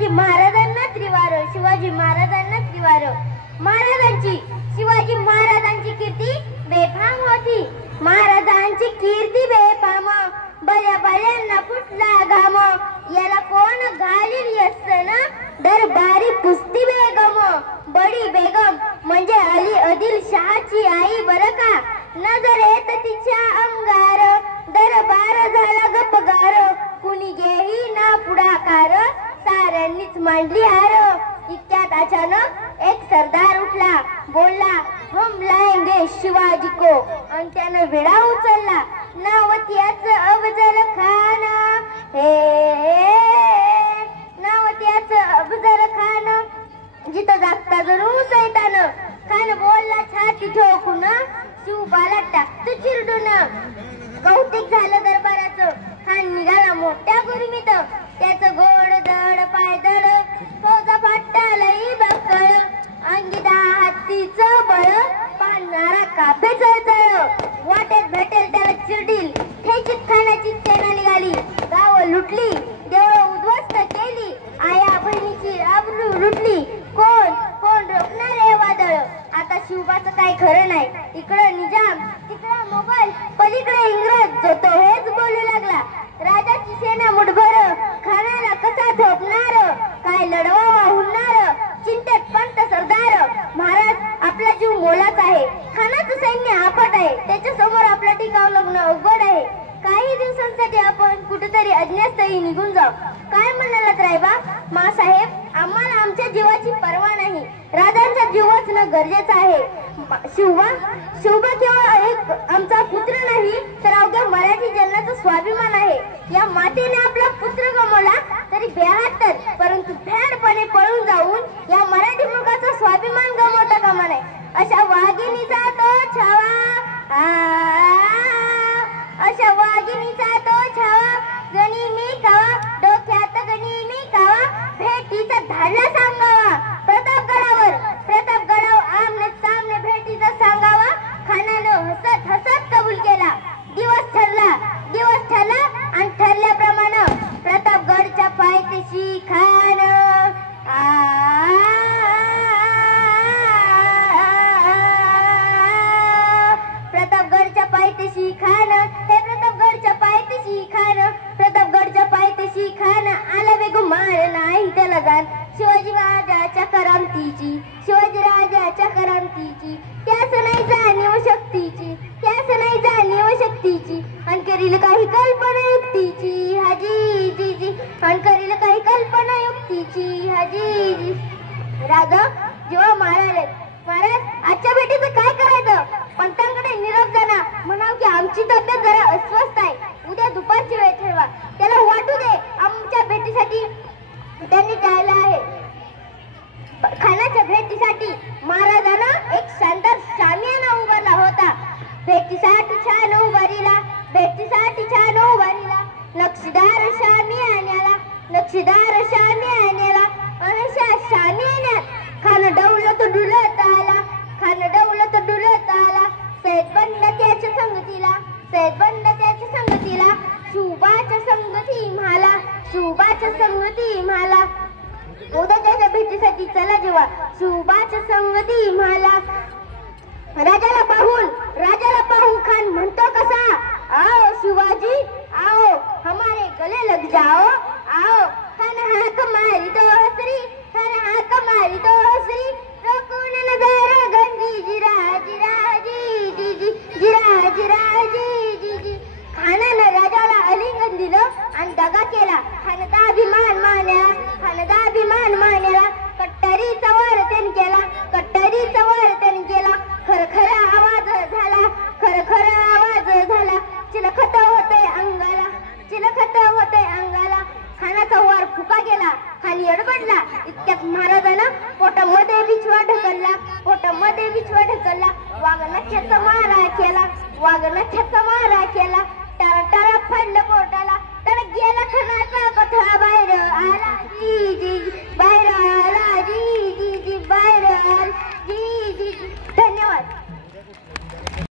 शिवाजी महाराजांना त्रिवार, शिवाजी महाराजांना त्रिवार. महाराजांची, शिवाजी महाराजांची कीर्ती बेफाम होती. महाराजांची कीर्ती बेफाम, बऱ्या बऱ्यांना फुटला घाम. याला कोण घालील यसन, दरबारी पुस्ती बेगम. बडी बेगम म्हणजे अली आदिल शहाची आई बरं का. नजर येत तिच्या अंगार, दरबार झाला गपगार. कुणी घेई ना पुढाकार, साऱ्यांनीच मांडली हार. इतक्यात अचानक एक सरदार उठला, बोलला हम लाएंगे शिवाजी को. आणि त्यानं विडा उचलला. नाव त्याचं अफजल खान. नाव त्याचं अफजल खान. जिथं जागता जरूर सैतान. खान बोलला छाती ठोकून, शिवबाला टाकतो चिरडून. कौतिक झालं दरबाराचं. खान निघाला मोठ्या गुरमीत. त्याचं गोड दड पायदळ, फौजा फाटालही बक्कळ. अंगी हत्तीचं बळ, पाहणारा कापे चळचळ. वाटेत भेटेल त्याला चिरडील, ठेचीत खाण्याची सेना निघाली. गाव लुटली, देवळं उद्ध्वस्त केली. आया बहिणीची आबरू लुटली. कोण कोण रोखणार हे वादळ. आता शिवबाचं काय खरं नाही. इकडं निजाम, तिकडं मोगल, पलीकडे इंग्रज. जो तो हेच बोलू लागला. राजाची सेना मुठभर, खानाला कसा थोपणार. काय लढवा हुनणार, चिंतेत पंत सरदार. महाराज आपला जीव मोलाचा आहे. खानाचं सैन्य आपट आहे. त्याच्या समोर आपला टिकाव लग्न अवघड आहे. काही दिवसांसाठी आपण कुठेतरी अज्ञातस्थळी निघून जाऊ. काय म्हणालात रायबा. मासाहेब आम्हाला आमच्या जीवाची पर्वा नाही. राजांचा जीव वाचणं गरजेचं आहे. शिवबा केवळ एक आमचा पुत्र नाही, तर अवघ्या मराठी जन्माचा स्वाभिमान आहे. या मातेने आपला पुत्र गमावला तरी 72, परंतु भ्याडपणे पळून जाऊन या मराठी मुलगाचा स्वाभिमान गमावता कामा नये. अशा वाघिणीचा तो छावा, अशा वाघिणीचा तो छावा. गणी मी कावा, डोक्यात गणी मी कावा. भेटीचा धाडला सांगावा. प्रतापगडावर आमने सामने भेटीचा सांगावा. खानानं हसत हसत कबूल केला. दिवस ठरला आणि ठरल्याप्रमाणे प्रतापगडच्या पायथ्याशी खान. प्रतापगडच्या पायथ्याशी खान. हे प्रतापगडच्या पायथ्याशी खान. प्रतापगडच्या पायथ्याशी खान. आला बेगुमान नाही त्याला जाण. शिवाजी राजाच्या करामतीची, शिवाजी राजाच्या करामतीची. त्यास नाही जाणीव शक्तीची, त्यास नाही जाणीव शक्तीची. आणि करील काही कल्पना युक्तीची हाजी जी जी. आणि करील काही कल्पना युक्तीची हाजी जी. राजा जेव्हा म्हणाले, महाराज आजच्या भेटीचं काय करायचं. पंतांकडे निरोप जाणार. म्हणाव की आमची तब्येत जरा अस्वस्थ आहे. उद्या दुपारची वेळ ठरवा. त्याला वाटू दे आमच्या भेटीसाठी त्यांनी टाळलं आहे. खानाच्या भेटीसाठी महाराजांना एक शानदार शामियाना उभारला होता. भेटीसाठी छान उभारीला, भेटीसाठी छान उभारीला. नक्षीदार शामियान्याला, नक्षीदार शामियान्याला. अशा शामियान्यात खान डौलत डुलत आला. खान डौलत डुलत आला. सैद बंड त्याच्या संगतीला, सैद बंड त्याच्या संगतीला. शिवबाच्या संगती म्हाला, शिवबाच्या संगती म्हाला. उद्याच्या भेटीसाठी चला जेव्हा शिवबाच्या संगती म्हाला. राजाला पाहून खान म्हणतो कसा. आओ शिवाजी आओ, हमारे गले लग जाओ. आओ खान हाक मारी तो हसरी, खान हाक मारी तो हसरी. रोकून नजर गंजी जिरा जिरा जी जी जी, जिरा जिरा जी जी जी. खानानं राजाला अलिंगन दिलं आणि दगा केला. खानचा अभिमान मानला, खानचा अभिमान मानला. कट्टरीचा वार त्याने केला, कट्टरीचा वार त्याने केला. खरखर आवाज झाला, खरखर आवाज झाला. चिलखत होतंय अंगाला, चिलखत होतंय अंगाला. खानाचा वार फुका गेला. खाली अडबडला. इतक्यात महाराजांना पोटामध्ये बिछवा ढकलला, पोटामध्ये बिछवा ढकलला. वाघनख्याचा मारा केला, वाघनख्याचा मारा केला. टाळा टाळा फडलं पोटाला. तर गेला खानाचा कथा बाहेर आला जी जी जी, बाहेर आला जी जी जी, बाहेर आला जी जी जी. धन्यवाद.